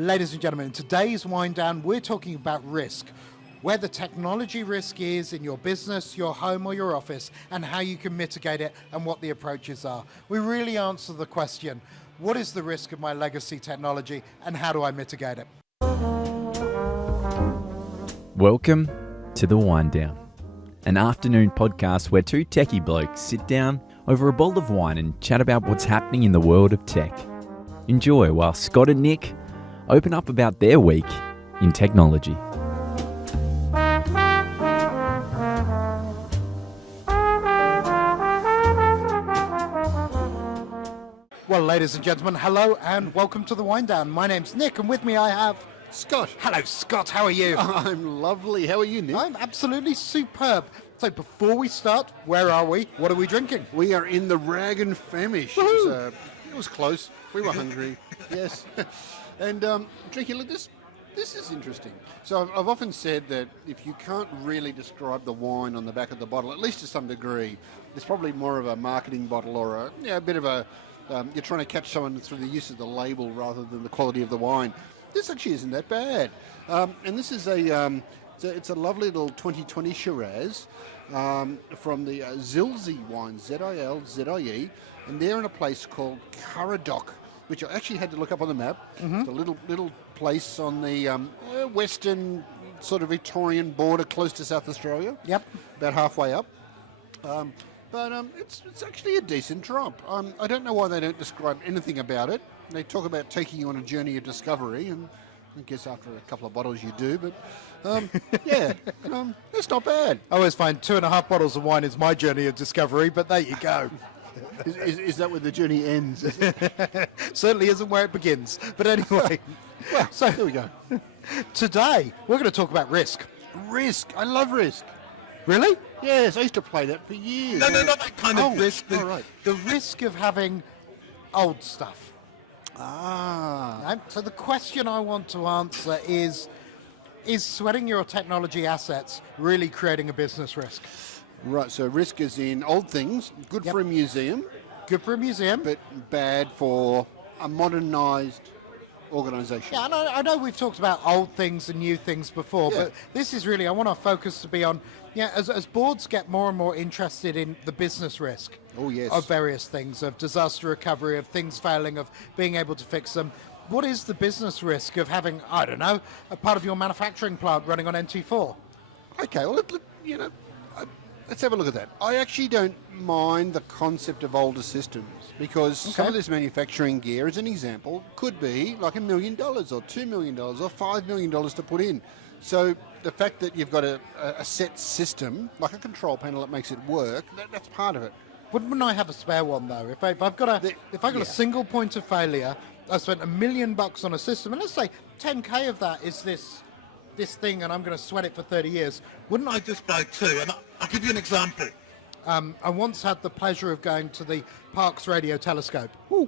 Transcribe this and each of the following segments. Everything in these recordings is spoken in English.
Ladies and gentlemen, in today's WineDown, we're talking about risk, where the technology risk is in your business, your home or your office, and how you can mitigate it and what the approaches are. We really answer the question, what is the risk of my legacy technology and how do I mitigate it? Welcome to the WineDown, an afternoon podcast where two techie blokes sit down over a bowl of wine and chat about what's happening in the world of tech. Enjoy while Scott and Nick open up about their week in technology. Well, ladies and gentlemen, hello and welcome to the WineDown. My name's Nick and with me I have Scott. Hello, Scott. How are you? I'm lovely. How are you, Nick? I'm absolutely superb. So before we start, where are we? What are we drinking? We are in the Rag and Famish. It was close. We were hungry. Yes. And drinking. Look, this is interesting. So I've often said that if you can't really describe the wine on the back of the bottle, at least to some degree, it's probably more of a marketing bottle or a bit of a you're trying to catch someone through the use of the label rather than the quality of the wine. This actually isn't that bad. And this is it's a lovely little 2020 Shiraz from the Zilzie wine, Z-I-L-Z-I-E, and they're in a place called Caradoc, which I actually had to look up on the map. Mm-hmm. It's a little place on the western sort of Victorian border, close to South Australia. Yep. About halfway up. But it's actually a decent drop. I don't know why they don't describe anything about it. They talk about taking you on a journey of discovery, and I guess after a couple of bottles you do, but it's not bad. I always find 2.5 bottles of wine is my journey of discovery, but there you go. Is that where the journey ends? Certainly isn't where it begins. But anyway, well, so here we go. Today, we're going to talk about risk. Risk. I love risk. Really? Yes, I used to play that for years. No, not that kind of risk. Right. The risk of having old stuff. Ah. So the question I want to answer is sweating your technology assets really creating a business risk? Right, so risk is in old things, good for a museum. Good for a museum. But bad for a modernised organisation. Yeah, I know we've talked about old things and new things before, but this is really, I want our focus to be on, as boards get more and more interested in the business risk of various things, of disaster recovery, of things failing, of being able to fix them. What is the business risk of having, I don't know, a part of your manufacturing plant running on NT4? Okay, well, let's have a look at that. I actually don't mind the concept of older systems because some of this manufacturing gear, as an example, could be like $1 million or $2 million or $5 million to put in. So the fact that you've got a set system, like a control panel that makes it work, that's part of it. Wouldn't I have a spare one though? If I've got a single point of failure, I spent $1 million on a system, and let's say 10K of that is this thing, and I'm going to sweat it for 30 years. Wouldn't I just buy two? And I'll give you an example. I once had the pleasure of going to the Parkes Radio Telescope. Ooh.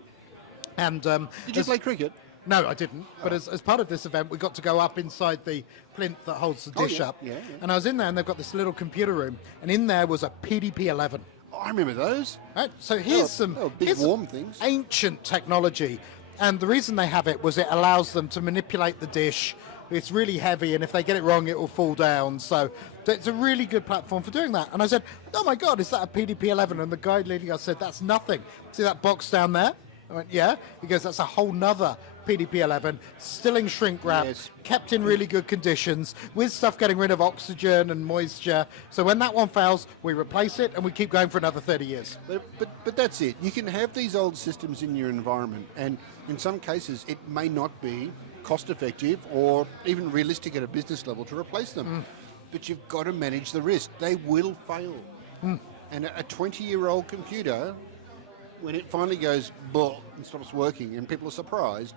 And did you play cricket? No, I didn't. But as part of this event, we got to go up inside the plinth that holds the dish up. Yeah. And I was in there, and they've got this little computer room, and in there was a PDP-11. Oh, I remember those. Right, so here's some warm things. Ancient technology. And the reason they have it was it allows them to manipulate the dish. It's really heavy, and if they get it wrong, it will fall down. So it's a really good platform for doing that. And I said, oh my God, is that a PDP-11? And the guy leading us said, that's nothing. See that box down there? I went, yeah. He goes, that's a whole nother PDP-11, still in shrink wrap, kept in really good conditions, with stuff getting rid of oxygen and moisture. So when that one fails, we replace it, and we keep going for another 30 years. But that's it. You can have these old systems in your environment, and in some cases, it may not be cost effective or even realistic at a business level to replace them. But you've got to manage the risk. They will fail. And a 20-year-old computer, when it finally goes and stops working and people are surprised,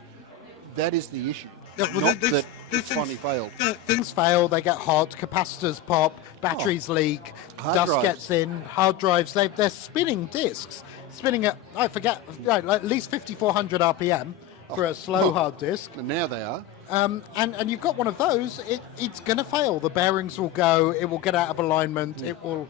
that is the issue. Not that it's finally failed. Things fail, they get hot, capacitors pop, batteries leak, dust gets in, hard drives, they're spinning disks. Spinning at, I forget, at least 5,400 RPM. For a slow hard disk. And now they are. And you've got one of those, it's going to fail. The bearings will go, it will get out of alignment, it will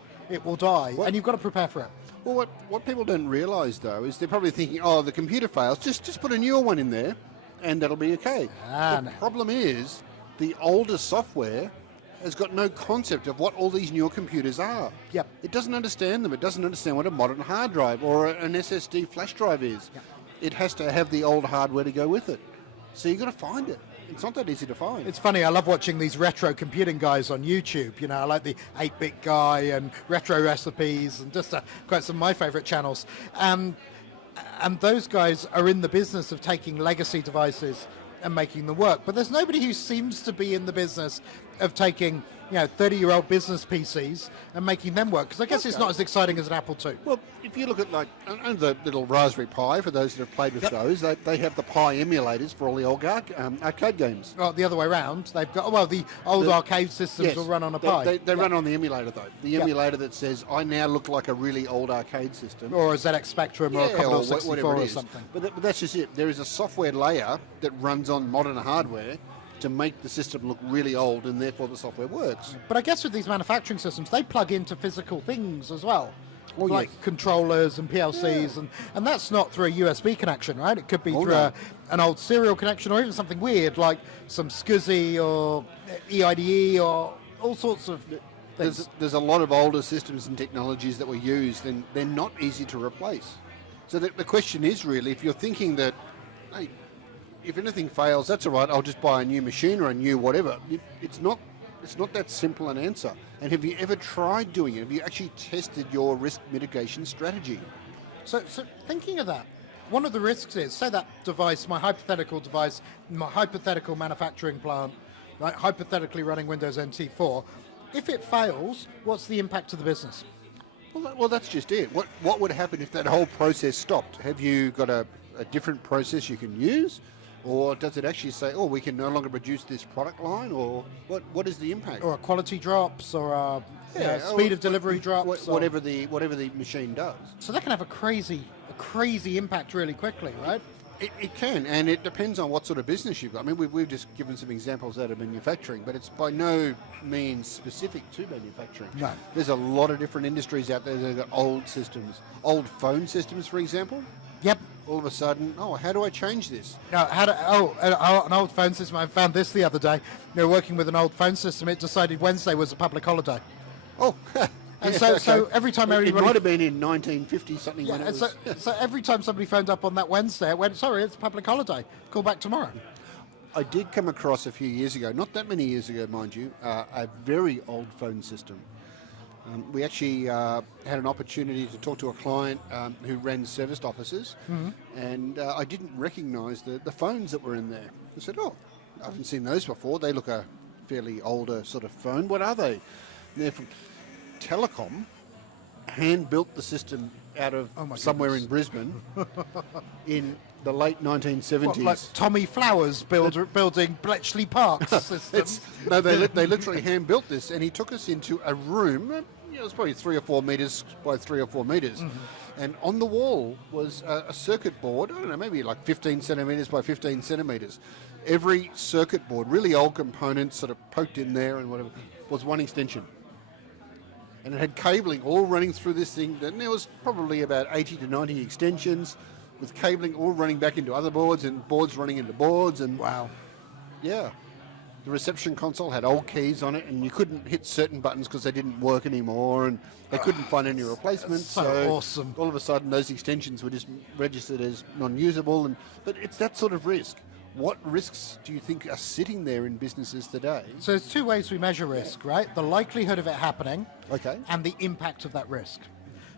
die, and you've got to prepare for it. Well, what people don't realise, though, is they're probably thinking, the computer fails, just put a newer one in there. and that'll be okay. The no. problem is the older software has got no concept of what all these newer computers are. Yep. It doesn't understand them. It doesn't understand what a modern hard drive or an SSD flash drive is. Yep. It has to have the old hardware to go with it. So you've got to find it. It's not that easy to find. It's funny, I love watching these retro computing guys on YouTube. You know, I like the 8-Bit Guy and Retro Recipes and just quite some of my favourite channels. And those guys are in the business of taking legacy devices and making them work. But there's nobody who seems to be in the business of taking, 30-year-old business PCs and making them work. Because I guess it's not as exciting as an Apple II. Well, if you look at the little Raspberry Pi, for those that have played with those, they have the Pi emulators for all the old arcade games. Well, the other way around, they've got, the old arcade systems will run on a Pi. They run on the emulator, though. The emulator that says, I now look like a really old arcade system. Or a ZX Spectrum or a Commodore 64 or something. But that's just it. There is a software layer that runs on modern hardware to make the system look really old, and therefore the software works. But I guess with these manufacturing systems, they plug into physical things as well. Oh, like yes. controllers and PLCs, and that's not through a USB connection, right? It could be through an old serial connection, or even something weird like some SCSI or EIDE or all sorts of things. There's a lot of older systems and technologies that were used, and they're not easy to replace. So the question is really, if you're thinking that, hey, if anything fails, that's all right, I'll just buy a new machine or a new whatever. It's not that simple an answer. And have you ever tried doing it? Have you actually tested your risk mitigation strategy? So thinking of that, one of the risks is, say that device, my hypothetical device, my hypothetical manufacturing plant, like hypothetically running Windows NT 4, if it fails, what's the impact to the business? Well, that's just it. What would happen if that whole process stopped? Have you got a different process you can use? Or does it actually say, we can no longer produce this product line? Or what is the impact? Or quality drops, or speed of delivery drops, whatever the machine does. So that can have a crazy impact really quickly, right? It can, and it depends on what sort of business you've got. I mean, we've just given some examples out of manufacturing, but it's by no means specific to manufacturing. No. There's a lot of different industries out there that have got old systems, old phone systems, for example. Yep. All of a sudden, how do I change this? An old phone system. I found this the other day. Working with an old phone system, it decided Wednesday was a public holiday. Oh, and so every time it everybody... might have been in 1950 something. Yeah, when it was... so every time somebody phoned up on that Wednesday, it went, sorry, it's a public holiday. Call back tomorrow. I did come across a few years ago, not that many years ago, mind you, a very old phone system. We actually had an opportunity to talk to a client who ran serviced offices, and I didn't recognise the phones that were in there. I said, I haven't seen those before. They look a fairly older sort of phone. What are they? And they're from Telecom, hand-built the system out of somewhere in Brisbane in the late 1970s. What, like Tommy Flowers building Bletchley Park systems? No, they literally hand-built this, and he took us into a room. It was probably 3 or 4 metres by 3 or 4 metres. And on the wall was a circuit board, I don't know, maybe like 15 centimetres by 15 centimetres. Every circuit board, really old components sort of poked in there and whatever, was one extension. And it had cabling all running through this thing. And there was probably about 80 to 90 extensions with cabling all running back into other boards and boards running into boards. And wow. Yeah. The reception console had old keys on it, and you couldn't hit certain buttons because they didn't work anymore, and they couldn't find any replacements. So awesome. All of a sudden, those extensions were just registered as non-usable. But it's that sort of risk. What risks do you think are sitting there in businesses today? So there's two ways we measure risk, right? The likelihood of it happening, and the impact of that risk.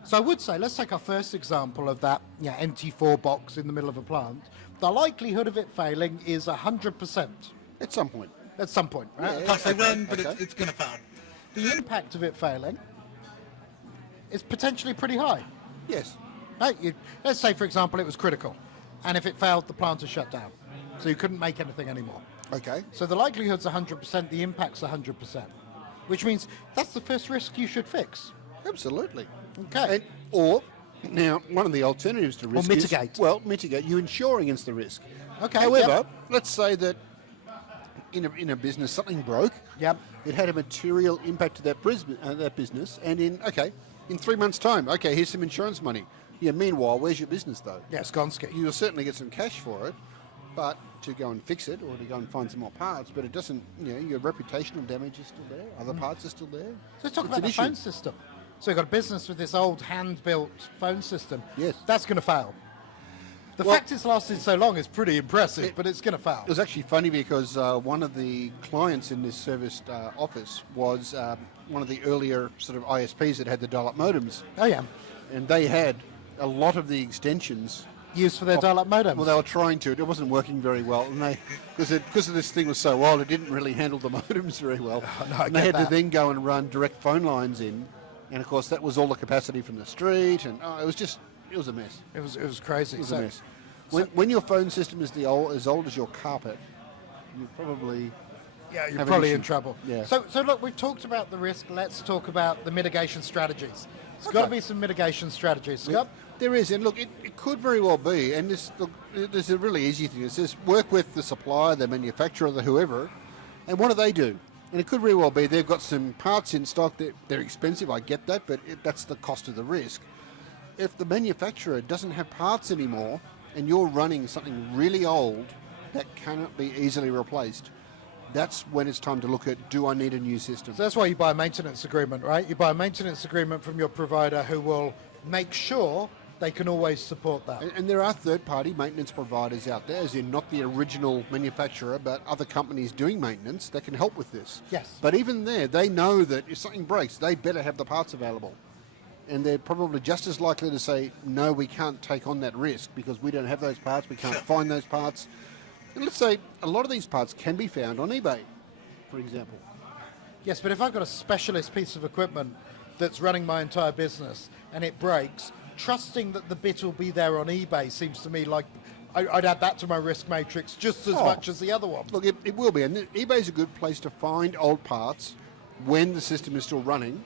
So I would say, let's take our first example of that NT4 box in the middle of a plant. The likelihood of it failing is 100%. At some point. At some point, right? Yeah, I can't say when, but okay. it's going to fail. The impact of it failing is potentially pretty high. Yes. Right? Let's say, for example, it was critical, and if it failed, the plant is shut down, so you couldn't make anything anymore. Okay. So the likelihood's 100%, the impact's 100%, which means that's the first risk you should fix. Absolutely. Okay. Now, one of the alternatives to risk mitigate. is... mitigate. You insure against the risk. Okay. However, let's say that in a business something broke. Yep. It had a material impact to that business, and in 3 months' time, here's some insurance money. Yeah. Meanwhile, where's your business though? Yeah, it's gone ski. You'll certainly get some cash for it, but to go and fix it or to go and find some more parts, but it doesn't, your reputational damage is still there, other parts are still there. So let's talk It's about an the issue. phone system. So you've got a business with this old hand-built phone system. Yes. That's going to fail. The Well- fact it's lasted so long is pretty impressive, but it's going to fail. It was actually funny because one of the clients in this serviced office was one of the earlier sort of ISPs that had the dial-up modems, Oh, yeah. and they had a lot of the extensions. Used for their dial-up modems. Well, they were trying to. It wasn't working very well, and because of this thing was so old, it didn't really handle the modems very well. no, I and they get had that. to then go and run direct phone lines in, and of course that was all the capacity from the street, and it was a mess. It was crazy. It was So- a mess. When your phone system is as old as your carpet, you probably Yeah, you're have an probably issue. in trouble. Yeah. So look, we've talked about the risk. Let's talk about the mitigation strategies. There's got to Okay. be some mitigation strategies. Scott? There is, and look, it could very well be, and there's a really easy thing. It says work with the supplier, the manufacturer, the whoever, and what do they do? And it could very well be they've got some parts in stock that they're expensive, I get that, but that's the cost of the risk. If the manufacturer doesn't have parts anymore, and you're running something really old that cannot be easily replaced, that's when it's time to look at, do I need a new system? So that's why you buy a maintenance agreement, right? You buy a maintenance agreement from your provider who will make sure they can always support that. And there are third-party maintenance providers out there, as in not the original manufacturer, but other companies doing maintenance that can help with this. Yes. But even there, they know that if something breaks, they better have the parts available. And they're probably just as likely to say, no, we can't take on that risk because we don't have those parts, we can't find those parts. And let's say a lot of these parts can be found on eBay, for example. Yes, but if I've got a specialist piece of equipment that's running my entire business and it breaks, trusting that the bit will be there on eBay seems to me like I'd add that to my risk matrix just as much as the other one. Look, it will be. And eBay is a good place to find old parts when the system is still running,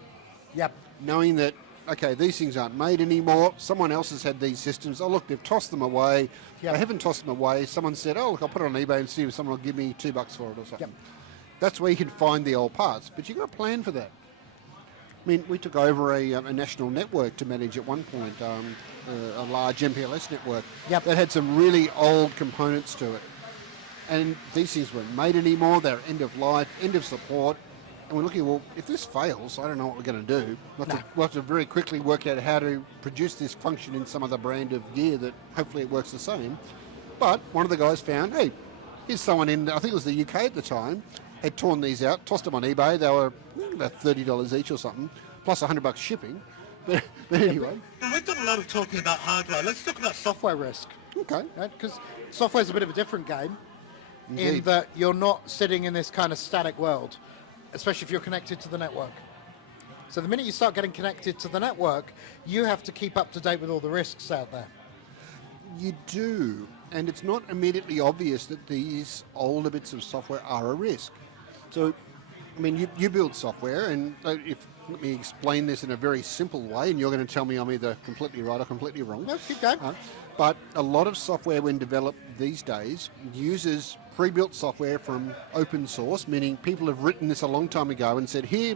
Yep. knowing that, okay, these things aren't made anymore. Someone else has had these systems. Oh, look, they've tossed them away. Yep. They haven't tossed them away. Someone said, oh, look, I'll put it on eBay and see if someone will give me $2 for it or something. Yep. That's where you can find the old parts. But you've got to plan for that. I mean, we took over a national network to manage at one point, a large MPLS network Yep. that had some really old components to it. And these things weren't made anymore. They're end of life, end of support. And we're looking, well, if this fails, I don't know what we're going to do. We'll have to very quickly work out how to produce this function in some other brand of gear that hopefully it works the same. But one of the guys found, hey, here's someone in, I think it was the UK at the time, had torn these out, tossed them on eBay. They were about $30 each or something, plus $100 shipping. But anyway. Well, we've done a lot of talking about hardware. Let's talk about Software software. risk. Okay. Because software's a bit of a different game in Indeed. that you're not sitting in this kind of static world, especially if you're connected to the network. So the minute you start getting connected to the network, you have to keep up to date with all the risks out there. You do, and it's not immediately obvious that these older bits of software are a risk. So, I mean, you build software, and let me explain this in a very simple way, and you're going to tell me I'm either completely right or completely wrong. No, keep going. But a lot of software when developed these days uses pre-built software from open source, meaning people have written this a long time ago and said, here,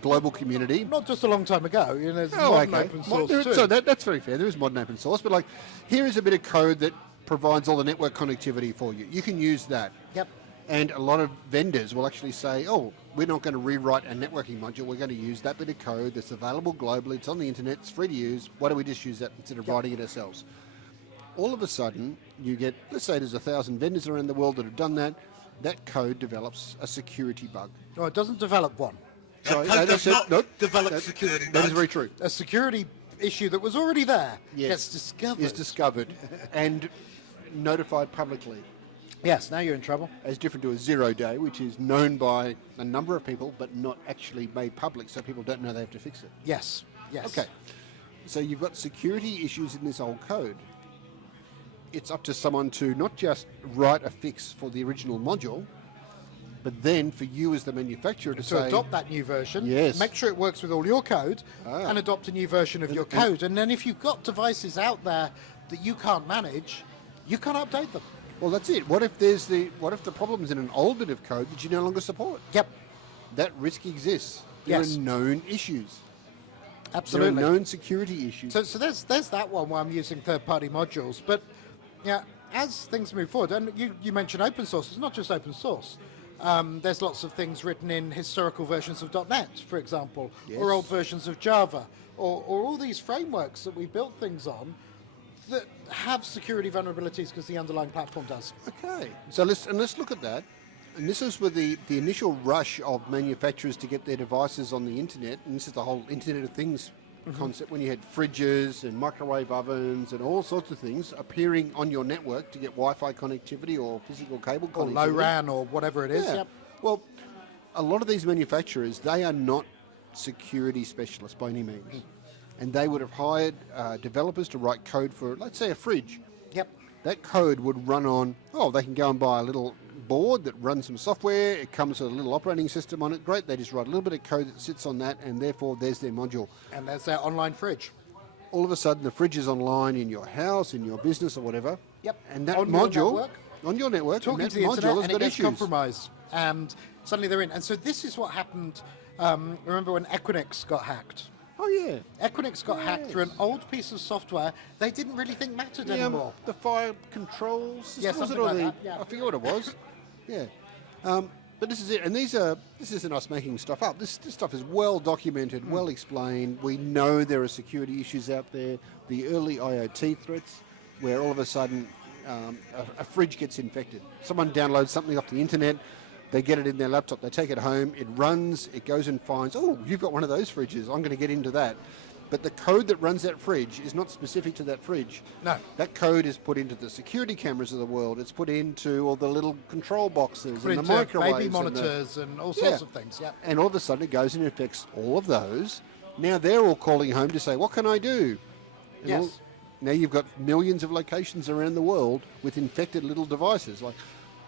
global community. Not just a long time ago. There's Oh, modern okay. open source too. So that's very fair. There is modern open source, but like, here is a bit of code that provides all the network connectivity for you. You can use that. Yep. And a lot of vendors will actually say, oh, we're not going to rewrite a networking module. We're going to use that bit of code that's available globally. It's on the internet. It's free to use. Why don't we just use that instead of writing it ourselves? All of a sudden, you get, let's say there's 1,000 vendors around the world that have done that. That code develops a security bug. No, it doesn't develop one. Sorry, code does not develop that- security That is bugs. very true. A security issue that was already there Yes. gets discovered. Is discovered and notified publicly. Yes, now you're in trouble. As different to a 0 day, which is known by a number of people but not actually made public, so people don't know they have to fix it. Yes. Yes. Okay, so you've got security issues in this old code. It's up to someone to not just write a fix for the original module, but then for you as the manufacturer to To say, adopt that new version, Yes. make sure it works with all your code, and adopt a new version of your code. And then if you've got devices out there that you can't manage, you can't update them. well, that's it. What if the problem's in an old bit of code that you no longer support? Yep, That risk exists. There Yes. are known issues. absolutely. There are known security issues. So there's that one where I'm using third-party modules. But yeah, as things move forward, and you mentioned open source, it's not just open source. There's lots of things written in historical versions of .NET, for example, or old versions of Java, or all these frameworks that we built things on that have security vulnerabilities because the underlying platform does. Okay, so let's look at that. And this is with the initial rush of manufacturers to get their devices on the internet, and this is the whole Internet of Things concept, when you had fridges and microwave ovens and all sorts of things appearing on your network to get Wi-Fi connectivity or physical cable Or connectivity. low RAN or whatever it is. Yeah. Yep. Well, a lot of these manufacturers, they are not security specialists by any means. And they would have hired developers to write code for, let's say, a fridge. Yep. That code would run on, they can go and buy a little board that runs some software. It comes with a little operating system on it. Great. They just write a little bit of code that sits on that, and therefore there's their module. And there's their online fridge. All of a sudden, the fridge is online in your house, in your business, or whatever. Yep. And that On your module, network. on your network, Talking and to that the module internet, has and it got gets issues. compromised, and suddenly they're in. And so this is what happened. Remember when Equinix got hacked? Oh, yeah. Equinix got hacked through an old piece of software they didn't really think mattered anymore. The fire control system, Yeah, was it? something Or like the, that, yeah. I forget what it was. Yeah. But this is it. And this isn't us making stuff up. This stuff is well documented, well explained. We know there are security issues out there. The early IoT threats, where all of a sudden a fridge gets infected. Someone downloads something off the internet. They get it in their laptop, they take it home, it runs, it goes and finds, you've got one of those fridges, I'm going to get into that. But the code that runs that fridge is not specific to that fridge. No. That code is put into the security cameras of the world. It's put into all the little control boxes Put and the into microwaves. baby and the- monitors and all sorts of things. Yeah. And all of a sudden it goes and infects all of those. Now they're all calling home to say, what can I do? And Yes. now you've got millions of locations around the world with infected little devices. Like,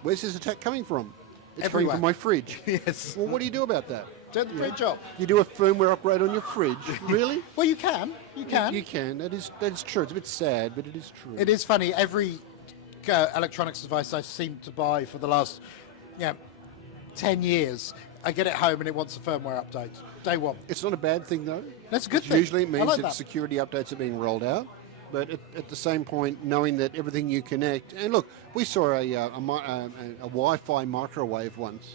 where's this attack coming from? It's coming Everywhere. from my fridge. Yes. Well, what do you do about that? Turn the fridge off. You do a firmware upgrade on your fridge? Really? Well, you can. You can. You can. That is true. It's a bit sad, but it is true. It is funny. Every electronics device I've seemed to buy for the last 10 years, I get it home and it wants a firmware update. Day one. It's not a bad thing, though. That's a good thing. Usually it I means like that that. security updates are being rolled out. But at the same point, knowing that everything you connect... And look, we saw a Wi-Fi microwave once.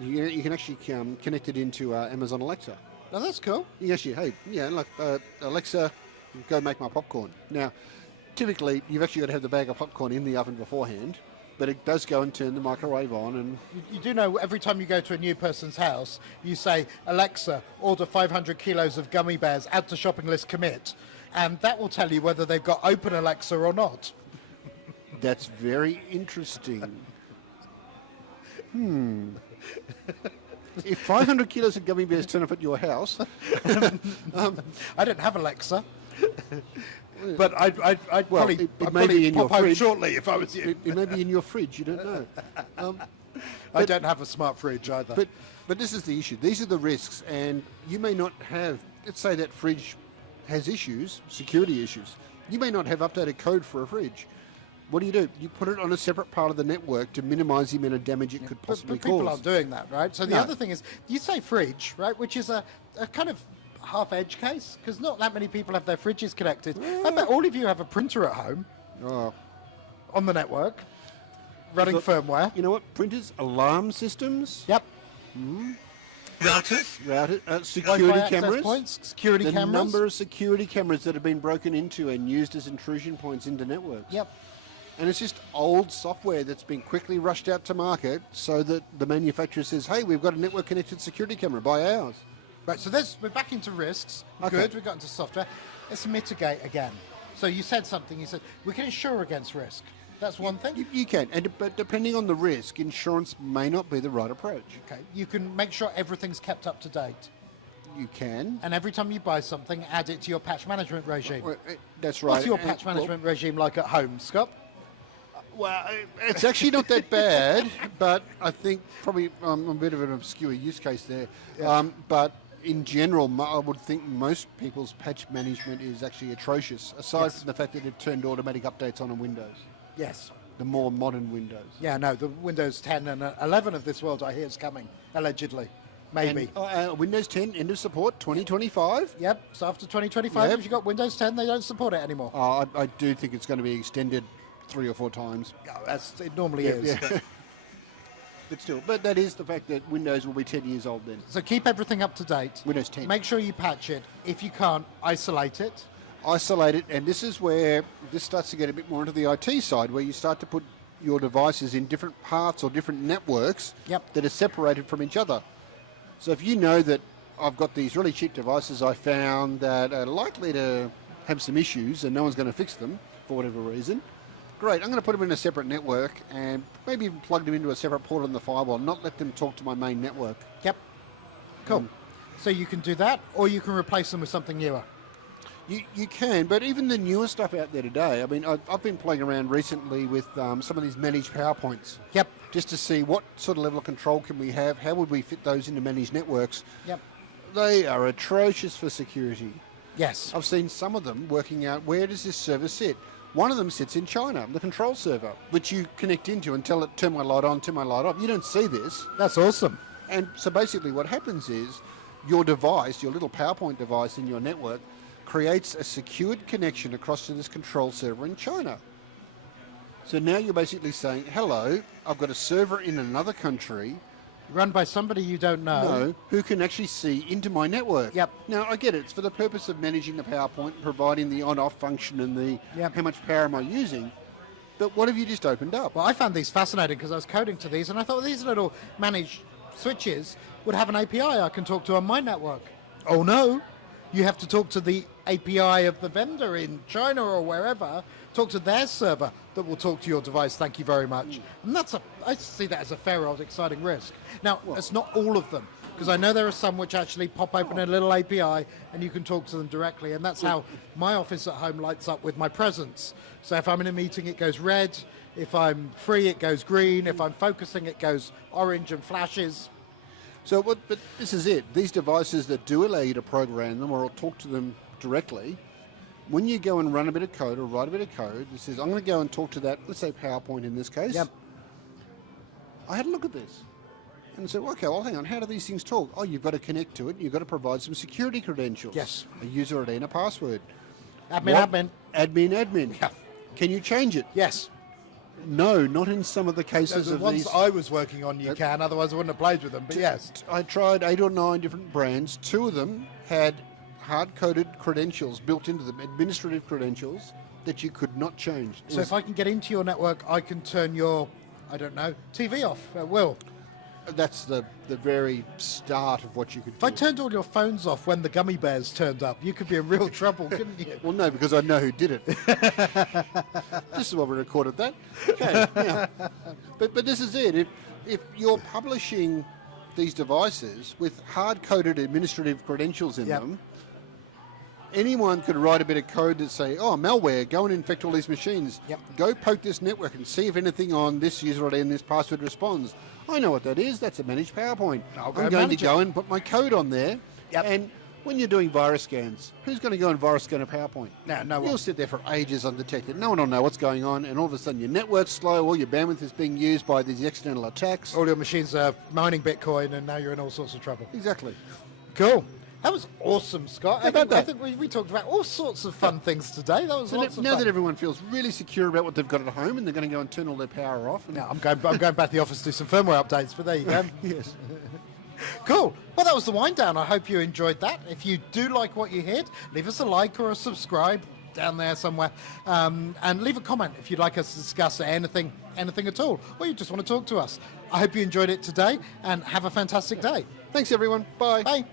You can actually connect it into Amazon Alexa. Now that's cool. You can actually, Alexa, go make my popcorn. Now, typically, you've actually got to have the bag of popcorn in the oven beforehand, but it does go and turn the microwave on. And You do know every time you go to a new person's house, you say, Alexa, order 500 kilos of gummy bears, add to shopping list, commit. And that will tell you whether they've got open Alexa or not. that's very interesting. If 500 kilos of gummy bears turn up at your house, I don't have Alexa. But I'd Well, probably, it I'd may probably be in your pop home fridge. shortly if I was you. it may be in your fridge. You don't know. I don't have a smart fridge either. But this is the issue. These are the risks, and you may not have. Let's say that fridge has issues, security issues. You may not have updated code for a fridge. What do? You put it on a separate part of the network to minimise the amount of damage it could But possibly people cause. aren't doing that, right? So the No. other thing is, you say fridge, right, which is a kind of half-edge case, because not that many people have their fridges connected. I bet all of you have a printer at home Oh, on the network, running Look, firmware. you know what? Printers, alarm systems, Yep. Routers. routed, Wi-Fi security access cameras. points, security The cameras. number of security cameras that have been broken into and used as intrusion points into networks. Yep. And it's just old software that's been quickly rushed out to market so that the manufacturer says, hey, we've got a network connected security camera, buy ours. Right, so we're back into risks. Okay. Good, we've got into software. Let's mitigate again. So you said something, you said, we can insure against risk. That's one thing. You can, but depending on the risk, insurance may not be the right approach. Okay, you can make sure everything's kept up to date. You can. And every time you buy something, add it to your patch management regime. Well, that's right. What's your And- patch management regime like at home, Scott? Well, it's actually not that bad, but I think probably a bit of an obscure use case there. But in general, I would think most people's patch management is actually atrocious, aside Yes. from the fact that they've turned automatic updates on Windows, Yes. the more modern Windows. Yeah, no, the Windows 10 and 11 of this world I hear is coming, allegedly. Maybe. And, Windows 10, end of support, 2025. Yep, so after 2025, Yep. if you've got Windows 10, they don't support it anymore. I do think it's going to be extended 3 or 4 times. Oh, it normally is. Yeah. But still, but that is the fact that Windows will be 10 years old then. So keep everything up to date. Windows 10. Make sure you patch it. If you can't, isolate it. Isolate it, and this is where this starts to get a bit more into the IT side, where you start to put your devices in different parts or different networks that are separated from each other. So if you know that I've got these really cheap devices I found that are likely to have some issues and no one's going to fix them for whatever reason, great, I'm going to put them in a separate network and maybe even plug them into a separate port on the firewall, not let them talk to my main network. Yep. Cool. So you can do that, or you can replace them with something newer. You can, but even the newer stuff out there today, I mean, I've been playing around recently with some of these managed PowerPoints. Yep. Just to see what sort of level of control can we have, how would we fit those into managed networks. Yep. They are atrocious for security. Yes. I've seen some of them working out where does this server sit. One of them sits in China, the control server, which you connect into and tell it, turn my light on, turn my light off. You don't see this. That's awesome. And so basically what happens is your device, your little PowerPoint device in your network, creates a secured connection across to this control server in China. So now you're basically saying, hello, I've got a server in another country, Run by somebody you don't know. who can actually see into my network. Yep. Now, I get it. It's for the purpose of managing the PowerPoint, providing the on-off function and the how much power am I using. But what have you just opened up? Well, I found these fascinating because I was coding to these and I thought these little managed switches would have an API I can talk to on my network. Oh no, you have to talk to the API of the vendor in China or wherever, talk to their server that will talk to your device, thank you very much. And I see that as a fair old exciting risk. Now, it's not all of them, because I know there are some which actually pop open a little API and you can talk to them directly, and that's how my office at home lights up with my presence. So if I'm in a meeting, it goes red. If I'm free, it goes green. If I'm focusing, it goes orange and flashes. So, but this is it. These devices that do allow you to program them or talk to them directly, when you go and run a bit of code or write a bit of code, this is, I'm going to go and talk to that, let's say PowerPoint in this case. Yep. I had a look at this and said, okay, well, hang on, how do these things talk? Oh, you've got to connect to it. You've got to provide some security credentials. Yes. A user ID and a password. Admin. Admin. Yeah. Can you change it? Yes. No, not in some of the cases The of ones these. I was working on, you can. Otherwise, I wouldn't have played with them. But yes. I tried 8 or 9 different brands. 2 of them had hard-coded credentials built into them, administrative credentials that you could not change. So if I can get into your network, I can turn your, I don't know, TV off at will. That's the very start of what you could If do. I turned all your phones off when the gummy bears turned up, you could be in real trouble, couldn't you? Well, no, because I know who did it. This is why we recorded that. Okay, yeah. But this is it. If you're publishing these devices with hard-coded administrative credentials in them, anyone could write a bit of code that say, oh, malware, go and infect all these machines. Yep. Go poke this network and see if anything on this user ID and this password responds. I know what that is. That's a managed PowerPoint. I'm going to go and put my code on there. Yep. And when you're doing virus scans, who's going to go and virus scan a PowerPoint? No one. You'll sit there for ages undetected. No one will know what's going on, and all of a sudden your network's slow, all your bandwidth is being used by these external attacks. All your machines are mining Bitcoin, and now you're in all sorts of trouble. Exactly. Cool. That was awesome, Scott. How about I that? think we talked about all sorts of fun things today. That was So lots of now fun. that everyone feels really secure about what they've got at home, and they're going to go and turn all their power off. And Now, I'm going back to the office to do some firmware updates, but there you go. yes. Cool. Well, that was the Winedown. I hope you enjoyed that. If you do like what you heard, leave us a like or a subscribe down there somewhere, and leave a comment if you'd like us to discuss anything at all, or you just want to talk to us. I hope you enjoyed it today, and have a fantastic day. Thanks, everyone. Bye. Bye.